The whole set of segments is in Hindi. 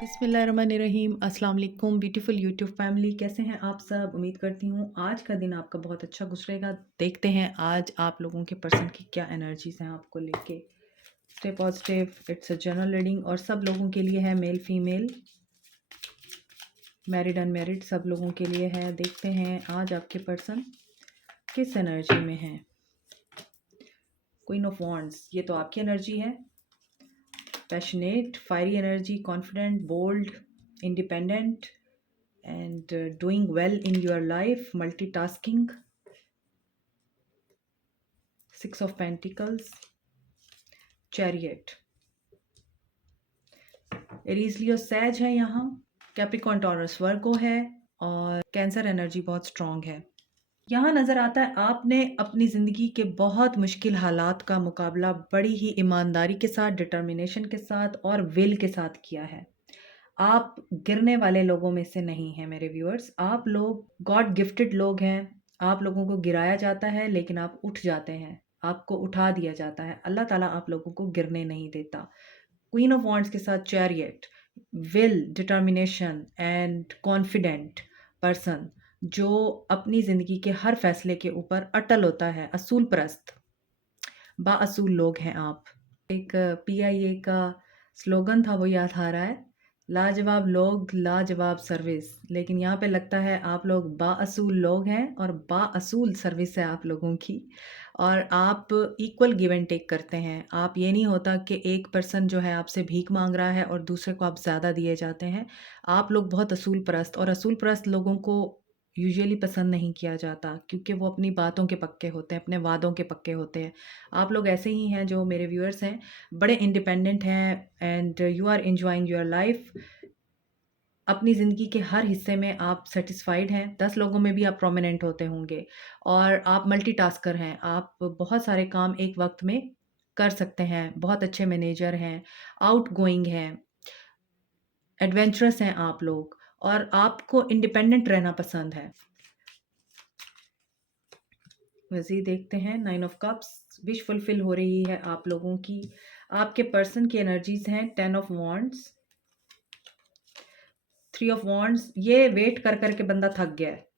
बिस्मिल्लाहिर्रहमानिर्रहीम। अस्सलाम वालेकुम ब्यूटीफुल यूट्यूब फैमिली, कैसे हैं आप सब। उम्मीद करती हूँ आज का दिन आपका बहुत अच्छा गुजरेगा। देखते हैं आज आप लोगों के पर्सन की क्या एनर्जीज हैं आपको लेके। Stay positive, it's a general reading और सब लोगों के लिए है, मेल फीमेल, मैरिड अनमैरिड, सब लोगों के लिए है। देखते हैं आज आपके पर्सन किस एनर्जी में है। क्वीन ऑफ वॉन्ड्स, ये तो आपकी एनर्जी है। Passionate, fiery energy, confident, bold, independent and doing well in your life, multitasking, Six of Pentacles, Chariot, Aries Leo सैज है यहाँ, कैप्रिकॉर्न टॉरस वर्गो है और कैंसर एनर्जी बहुत स्ट्रांग है। यहाँ नज़र आता है आपने अपनी ज़िंदगी के बहुत मुश्किल हालात का मुकाबला बड़ी ही ईमानदारी के साथ, डिटर्मिनेशन के साथ और विल के साथ किया है। आप गिरने वाले लोगों में से नहीं हैं मेरे व्यूअर्स। आप लोग गॉड गिफ्टेड लोग हैं। आप लोगों को गिराया जाता है लेकिन आप उठ जाते हैं, आपको उठा दिया जाता है। अल्लाह ताला आप लोगों को गिरने नहीं देता। क्वीन ऑफ वॉन्ड्स के साथ chariot, will, determination and confident person जो अपनी ज़िंदगी के हर फैसले के ऊपर अटल होता है। असूल परस्त, बाअसूल लोग हैं आप। एक PIA का स्लोगन था, वो याद आ रहा है, लाजवाब लोग लाजवाब सर्विस। लेकिन यहाँ पे लगता है आप लोग बाअसूल लोग हैं और बाअसूल सर्विस है आप लोगों की। और आप इक्वल गिव एंड टेक करते हैं। आप ये नहीं होता कि एक पर्सन जो है आपसे भीख मांग रहा है और दूसरे को आप ज़्यादा दिए जाते हैं। आप लोग बहुत असूल परस्त, और असूल परस्त लोगों को यूजुअली पसंद नहीं किया जाता क्योंकि वो अपनी बातों के पक्के होते हैं, अपने वादों के पक्के होते हैं। आप लोग ऐसे ही हैं जो मेरे व्यूअर्स हैं, बड़े इंडिपेंडेंट हैं and you are enjoying your life. अपनी ज़िंदगी के हर हिस्से में आप सेटिस्फाइड हैं। 10 लोगों में भी आप प्रोमिनेंट होते होंगे और आप मल्टीटास्कर हैं। आप बहुत सारे काम एक वक्त में कर सकते हैं। बहुत अच्छे मैनेजर हैं, आउटगोइंग हैं, एडवेंचरस हैं आप लोग, और आपको इंडिपेंडेंट रहना पसंद है। मज़ीद देखते हैं। 9 ऑफ कप्स, विश फुलफिल हो रही है आप लोगों की। आपके पर्सन की एनर्जीज हैं 10 ऑफ वॉन्ड्स, 3 ऑफ वॉन्ड्स। ये वेट कर कर के बंदा थक गया है।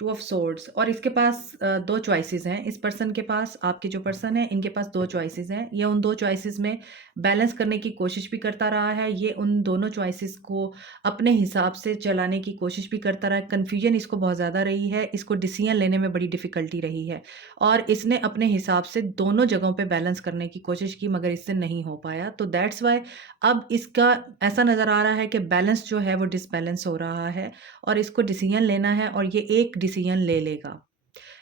2 ऑफ सोर्ड्स, और इसके पास 2 चॉइसेस हैं। इस पर्सन के पास, आपके जो पर्सन है इनके पास 2 चॉइसेस हैं। ये उन 2 चॉइसेस में बैलेंस करने की कोशिश भी करता रहा है। ये उन दोनों चॉइसेस को अपने हिसाब से चलाने की कोशिश भी करता रहा है। कन्फ्यूजन इसको बहुत ज़्यादा रही है, इसको डिसीजन लेने में बड़ी डिफ़िकल्टी रही है और इसने अपने हिसाब से दोनों जगहों पे बैलेंस करने की कोशिश की मगर इससे नहीं हो पाया। तो दैट्स वाई अब इसका ऐसा नज़र आ रहा है कि बैलेंस जो है वो डिसबैलेंस हो रहा है और इसको डिसीजन लेना है और ये एक डिसीजन ले लेगा।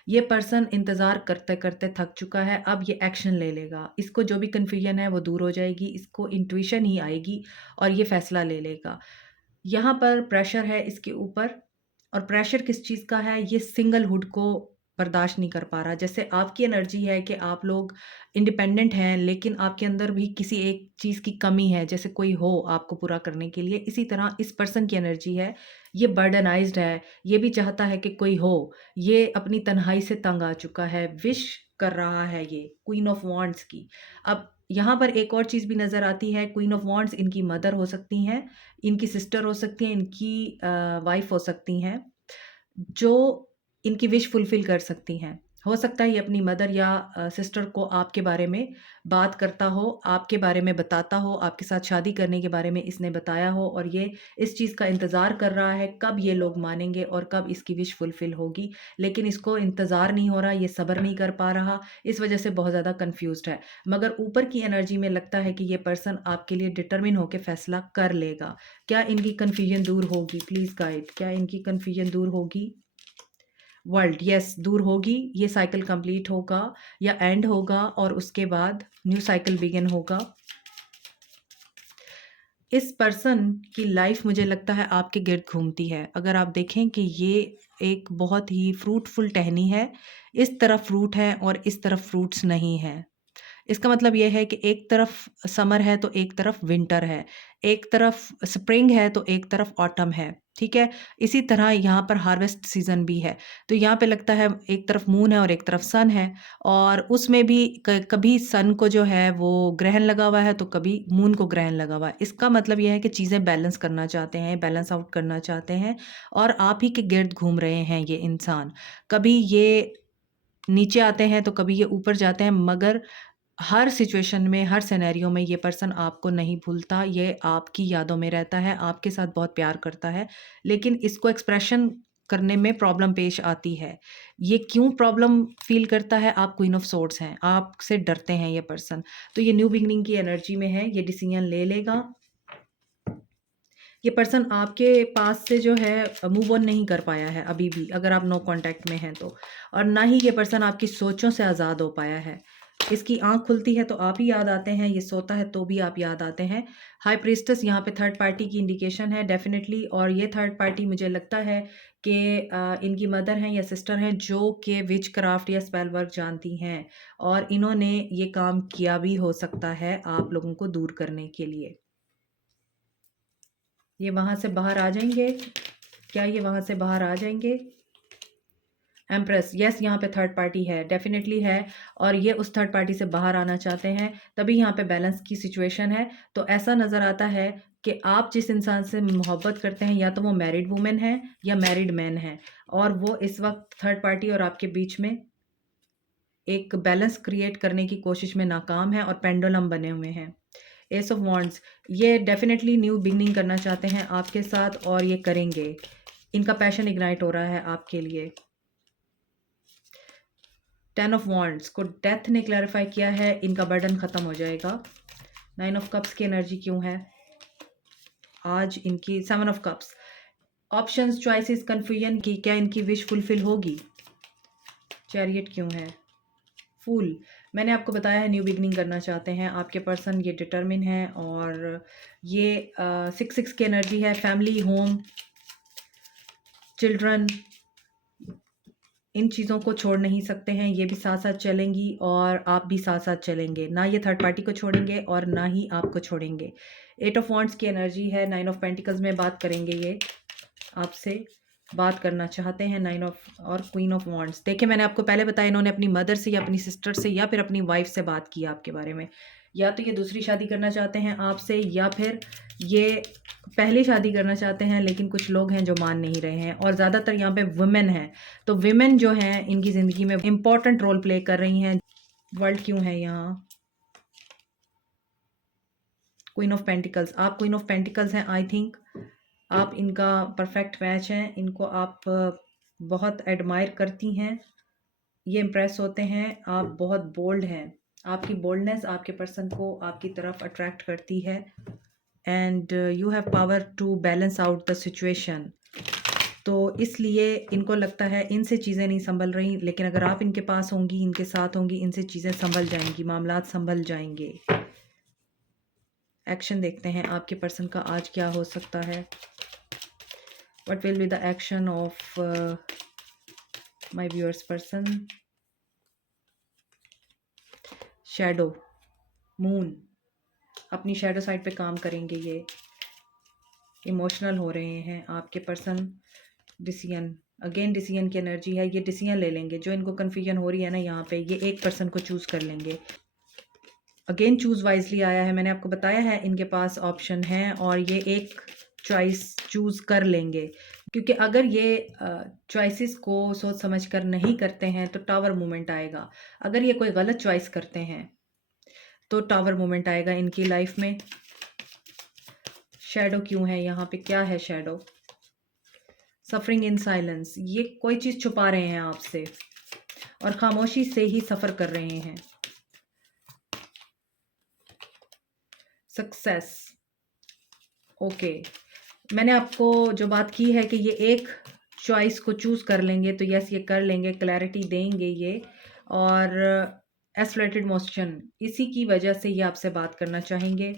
ये पर्सन इंतज़ार करते-करते थक चुका है, अब ये एक्शन ले लेगा। इसको जो भी कन्फ्यूजन है वो दूर हो जाएगी, इसको इंट्यूशन ही आएगी और ये फ़ैसला ले लेगा। यहाँ पर प्रेशर है इसके ऊपर, और प्रेशर किस चीज़ का है, ये सिंगलहुड को बर्दाश्त नहीं कर पा रहा। जैसे आपकी एनर्जी है कि आप लोग इंडिपेंडेंट हैं लेकिन आपके अंदर भी किसी एक चीज़ की कमी है, जैसे कोई हो आपको पूरा करने के लिए। इसी तरह इस पर्सन की एनर्जी है, ये बर्डनाइज्ड है, ये भी चाहता है कि कोई हो। ये अपनी तन्हाई से तंग आ चुका है, विश कर रहा है ये क्वीन ऑफ वॉन्ड्स की। अब यहाँ पर एक और चीज़ भी नज़र आती है। क्वीन ऑफ वॉन्ड्स इनकी मदर हो सकती हैं, इनकी सिस्टर हो सकती हैं, इनकी वाइफ हो सकती हैं, जो इनकी विश फुलफ़िल कर सकती हैं। हो सकता है ये अपनी मदर या सिस्टर को आपके बारे में बात करता हो, आपके बारे में बताता हो, आपके साथ शादी करने के बारे में इसने बताया हो और ये इस चीज़ का इंतज़ार कर रहा है कब ये लोग मानेंगे और कब इसकी विश फुलफ़िल होगी। लेकिन इसको इंतज़ार नहीं हो रहा, ये सब्र नहीं कर पा रहा, इस वज़ह से बहुत ज़्यादा कन्फ्यूज़्ड है। मगर ऊपर की एनर्जी में लगता है कि ये पर्सन आपके लिए डिटर्मिन होके फ़ैसला कर लेगा। क्या इनकी कन्फ्यूजन दूर होगी? प्लीज़ गाइड, क्या इनकी कन्फ्यूजन दूर होगी? वर्ल्ड, यस, दूर होगी। ये साइकिल कंप्लीट होगा या एंड होगा और उसके बाद न्यू साइकिल बिगिन होगा। इस पर्सन की लाइफ मुझे लगता है आपके गिर्द घूमती है। अगर आप देखें कि ये एक बहुत ही फ्रूटफुल टहनी है, इस तरफ फ्रूट है और इस तरफ फ्रूट्स नहीं है। इसका मतलब ये है कि एक तरफ समर है तो एक तरफ विंटर है, एक तरफ स्प्रिंग है तो एक तरफ ऑटम है। ठीक है? इसी तरह यहाँ पर हार्वेस्ट सीज़न भी है। तो यहाँ पे लगता है एक तरफ मून है और एक तरफ सन है, और उसमें भी क कभी सन को जो है वो ग्रहण लगा हुआ है, तो कभी मून को ग्रहण लगा हुआ है। इसका मतलब ये है कि चीज़ें बैलेंस करना चाहते हैं, बैलेंस आउट करना चाहते हैं, और आप ही के गिर्द घूम रहे हैं ये इंसान। कभी ये नीचे आते हैं, तो कभी ये ऊपर जाते हैं, मगर हर सिचुएशन में, हर सिनेरियो में ये पर्सन आपको नहीं भूलता, ये आपकी यादों में रहता है, आपके साथ बहुत प्यार करता है, लेकिन इसको एक्सप्रेशन करने में प्रॉब्लम पेश आती है। ये क्यों प्रॉब्लम फ़ील करता है? आप क्वीन ऑफ सोर्ड्स हैं, आपसे डरते हैं ये पर्सन। तो ये न्यू बिगिनिंग की एनर्जी में है, ये डिसीज़न ले लेगा। ये पर्सन आपके पास से जो है मूव ऑन नहीं कर पाया है अभी भी, अगर आप नो कॉन्टैक्ट में हैं तो। और ना ही ये पर्सन आपकी सोचों से आज़ाद हो पाया है। इसकी आँख खुलती है तो आप ही याद आते हैं, ये सोता है तो भी आप याद आते हैं। हाई प्रीस्टेस यहाँ पे थर्ड पार्टी की इंडिकेशन है डेफ़िनेटली, और ये थर्ड पार्टी मुझे लगता है कि इनकी मदर हैं या सिस्टर हैं जो कि विचक्राफ्ट या स्पेल वर्क जानती हैं, और इन्होंने ये काम किया भी हो सकता है आप लोगों को दूर करने के लिए। ये वहाँ से बाहर आ जाएँगे? क्या ये वहाँ से बाहर आ जाएँगे? एम्प्रेस, यस, यहाँ पे थर्ड पार्टी है, डेफ़िनेटली है, और ये उस थर्ड पार्टी से बाहर आना चाहते हैं, तभी यहाँ पे बैलेंस की सिचुएशन है। तो ऐसा नज़र आता है कि आप जिस इंसान से मोहब्बत करते हैं, या तो वो मैरिड वुमन है या मैरिड मैन है, और वो इस वक़्त थर्ड पार्टी और आपके बीच में एक बैलेंस क्रिएट करने की कोशिश में नाकाम है, और पेंडुलम बने हुए हैं। एस ऑफ वॉन्ड्स, ये डेफ़िनेटली न्यू बिगिनिंग करना चाहते हैं आपके साथ, और ये करेंगे। इनका पैशन इग्नाइट हो रहा है आपके लिए। 10 ऑफ वॉन्ड्स को डेथ ने क्लैरिफाई किया है, इनका बर्डन ख़त्म हो जाएगा। 9 ऑफ कप्स की एनर्जी क्यों है आज इनकी? 7 of cups, options, choices, confusion की, क्या इनकी विश फुलफिल होगी? चैरियट क्यों है? फूल, मैंने आपको बताया है न्यू बिगनिंग करना चाहते हैं आपके पर्सन, ये डिटर्मिन है, और ये 6 की एनर्जी है। फैमिली, होम, चिल्ड्रन, इन चीज़ों को छोड़ नहीं सकते हैं, ये भी साथ साथ चलेंगी और आप भी साथ साथ चलेंगे। ना ये थर्ड पार्टी को छोड़ेंगे और ना ही आपको छोड़ेंगे। 8 ऑफ वॉन्ड्स की एनर्जी है। 9 ऑफ पेंटिकल्स में बात करेंगे, ये आपसे बात करना चाहते हैं। 9 ऑफ और क्वीन ऑफ वॉन्ड्स, देखिए मैंने आपको पहले बताया, इन्होंने अपनी मदर से या अपनी सिस्टर से या फिर अपनी वाइफ से बात की आपके बारे में। या तो ये दूसरी शादी करना चाहते हैं आपसे, या फिर ये पहली शादी करना चाहते हैं, लेकिन कुछ लोग हैं जो मान नहीं रहे हैं, और ज़्यादातर यहाँ पे वुमेन हैं। तो वुमेन जो हैं इनकी ज़िंदगी में इम्पॉर्टेंट रोल प्ले कर रही हैं। वर्ल्ड क्यों है यहाँ? क्वीन ऑफ पेंटिकल्स, आप क्वीन ऑफ पेंटिकल्स हैं। आई थिंक आप इनका परफेक्ट मैच हैं, इनको आप बहुत एडमायर करती हैं, ये इम्प्रेस होते हैं, आप बहुत बोल्ड हैं, आपकी बोल्डनेस आपके पर्सन को आपकी तरफ अट्रैक्ट करती है, and you have power to balance out the situation. तो इसलिए इनको लगता है इनसे चीज़ें नहीं संभल रही, लेकिन अगर आप इनके पास होंगी, इनके साथ होंगी, इनसे चीज़ें संभल जाएंगी, मामलात संभल जाएंगे। एक्शन देखते हैं आपके पर्सन का आज क्या हो सकता है। What will be the action of my viewers person? Shadow, moon, अपनी शैडो साइड पे काम करेंगे ये। इमोशनल हो रहे हैं आपके पर्सन। डिसीजन, अगेन डिसीजन की एनर्जी है, ये डिसीजन ले लेंगे। जो इनको कन्फ्यूजन हो रही है ना यहाँ पे, ये एक पर्सन को चूज़ कर लेंगे। अगेन चूज़ वाइजली आया है, मैंने आपको बताया है इनके पास ऑप्शन है, और ये एक चॉइस चूज़ कर लेंगे, क्योंकि अगर ये चॉइसेस को सोच समझ कर नहीं करते हैं तो टावर मोमेंट आएगा। अगर ये कोई गलत चॉइस करते हैं तो टावर मोमेंट आएगा इनकी लाइफ में। शैडो क्यों है यहाँ पे? क्या है शैडो? सफरिंग इन साइलेंस, ये कोई चीज़ छुपा रहे हैं आपसे और खामोशी से ही सफ़र कर रहे हैं। सक्सेस, ओके, मैंने आपको जो बात की है कि ये एक चॉइस को चूज़ कर लेंगे, तो यस ये कर लेंगे, क्लैरिटी देंगे ये, और एस्फलेटेड मोशन, इसी की वजह से ये आपसे बात करना चाहेंगे।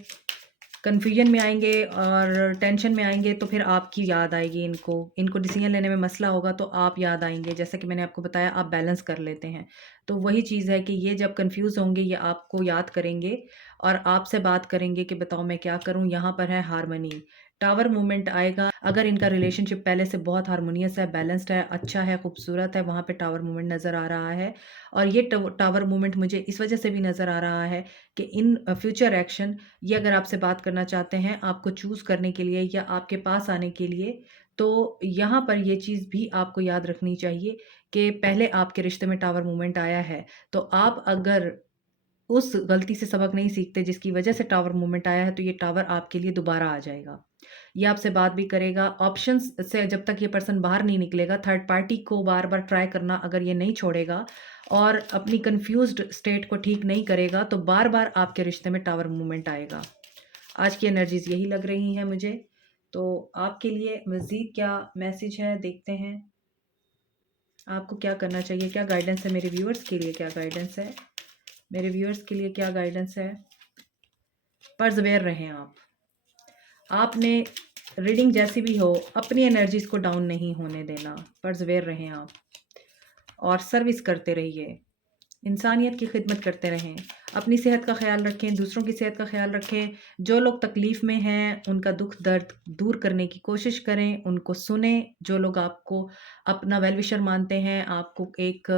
कन्फ्यूजन में आएंगे और टेंशन में आएंगे तो फिर आपकी याद आएगी इनको डिसीजन लेने में मसला होगा तो आप याद आएंगे। जैसा कि मैंने आपको बताया, आप बैलेंस कर लेते हैं, तो वही चीज़ है कि ये जब कन्फ्यूज़ होंगे ये आपको याद करेंगे और आपसे बात करेंगे कि बताओ मैं क्या करूँ? यहाँ पर है हार्मनी। टावर मूवमेंट आएगा, अगर इनका रिलेशनशिप पहले से बहुत हार्मोनियस है, बैलेंस्ड है, अच्छा है, खूबसूरत है, वहाँ पे टावर मूवमेंट नज़र आ रहा है। और ये टावर मूवमेंट मुझे इस वजह से भी नज़र आ रहा है कि इन फ्यूचर एक्शन, ये अगर आपसे बात करना चाहते हैं आपको चूज़ करने के लिए या आपके पास आने के लिए, तो यहाँ पर ये चीज़ भी आपको याद रखनी चाहिए कि पहले आपके रिश्ते में टावर मूवमेंट आया है। तो आप अगर उस गलती से सबक नहीं सीखते जिसकी वजह से टावर मूवमेंट आया है, तो ये टावर आपके लिए दोबारा आ जाएगा। ये आपसे बात भी करेगा, ऑप्शंस से जब तक ये पर्सन बाहर नहीं निकलेगा, थर्ड पार्टी को बार-बार ट्राई करना अगर ये नहीं छोड़ेगा और अपनी कन्फ्यूज़्ड स्टेट को ठीक नहीं करेगा, तो बार-बार आपके रिश्ते में टावर मूवमेंट आएगा। आज की एनर्जीज़ यही लग रही हैं मुझे। तो आपके लिए मज़ीद क्या मैसेज है देखते हैं। आपको क्या करना चाहिए? क्या गाइडेंस है मेरे व्यूअर्स के लिए? क्या गाइडेंस है? मेरे व्यूअर्स के लिए क्या गाइडेंस है? पर्सवेयर रहें आप। आपने रीडिंग जैसी भी हो, अपनी एनर्जीज़ को डाउन नहीं होने देना। पर्सवेयर रहें आप और सर्विस करते रहिए। इंसानियत की खिदमत करते रहें। अपनी सेहत का ख़्याल रखें, दूसरों की सेहत का ख़्याल रखें। जो लोग तकलीफ़ में हैं, उनका दुःख दर्द दूर करने की कोशिश करें, उनको सुनें। जो लोग आपको अपना वेल विशर मानते हैं, आपको एक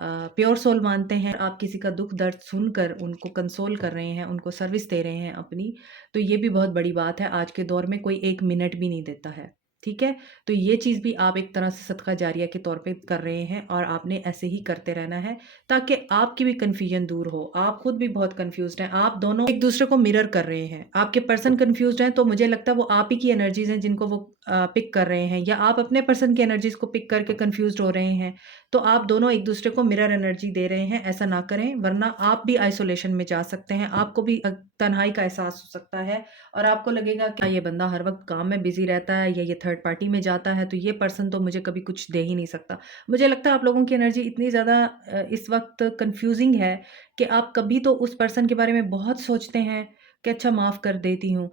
प्योर सोल मानते हैं, आप किसी का दुःख दर्द सुनकर उनको कंसोल कर रहे हैं, उनको सर्विस दे रहे हैं अपनी, तो ये भी बहुत बड़ी बात है। आज के दौर में कोई 1 मिनट भी नहीं देता है, ठीक है? तो ये चीज़ भी आप एक तरह से सदका जारिया के तौर पे कर रहे हैं और आपने ऐसे ही करते रहना है ताकि आपकी भी कन्फ्यूजन दूर हो। आप खुद भी बहुत कन्फ्यूज़्ड हैं, आप दोनों एक दूसरे को मिरर कर रहे हैं। आपके पर्सन कन्फ्यूज़्ड हैं तो मुझे लगता है वो आप ही की एनर्जीज़ हैं जिनको वो पिक कर रहे हैं या आप अपने पर्सन की एनर्जीज़ को पिक करके कन्फ्यूज़्ड हो रहे हैं। तो आप दोनों एक दूसरे को मिरर एनर्जी दे रहे हैं, ऐसा ना करें वरना आप भी आइसोलेशन में जा सकते हैं। आपको भी तन्हाई का एहसास हो सकता है और आपको लगेगा कि ये बंदा हर वक़्त काम में बिज़ी रहता है या ये थर्ड पार्टी में जाता है, तो ये पर्सन तो मुझे कभी कुछ दे ही नहीं सकता। मुझे लगता है आप लोगों की एनर्जी इतनी ज़्यादा इस वक़्त कन्फ्यूज़िंग है कि आप कभी तो उस पर्सन के बारे में बहुत सोचते हैं कि अच्छा माफ़ कर देती हूँ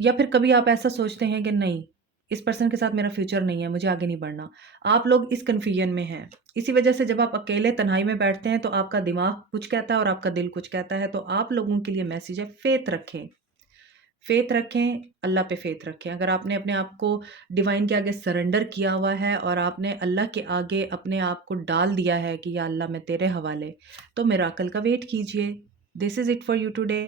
या फिर कभी आप ऐसा सोचते हैं कि नहीं, इस पर्सन के साथ मेरा फ्यूचर नहीं है, मुझे आगे नहीं बढ़ना। आप लोग इस कन्फ्यूजन में हैं। इसी वज़ह से जब आप अकेले तन्हाई में बैठते हैं, तो आपका दिमाग कुछ कहता है और आपका दिल कुछ कहता है। तो आप लोगों के लिए मैसेज है, फ़ेथ रखें। फ़ेथ रखें, अल्लाह पे फ़ेथ रखें। अगर आपने अपने आप को डिवाइन के आगे सरेंडर किया हुआ है और आपने अल्लाह के आगे अपने आप को डाल दिया है कि या अल्लाह मैं तेरे हवाले, तो मिरेकल का वेट कीजिए। This is it for you today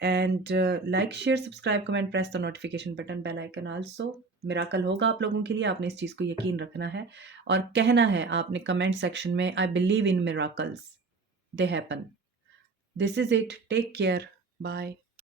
and like, share, subscribe, comment, press the notification button, bell icon also. Miracle होगा आप लोगों के लिए, आपने इस चीज़ को यकीन रखना है और कहना है आपने कमेंट सेक्शन में, I believe in miracles, they happen. This is it, take care, bye.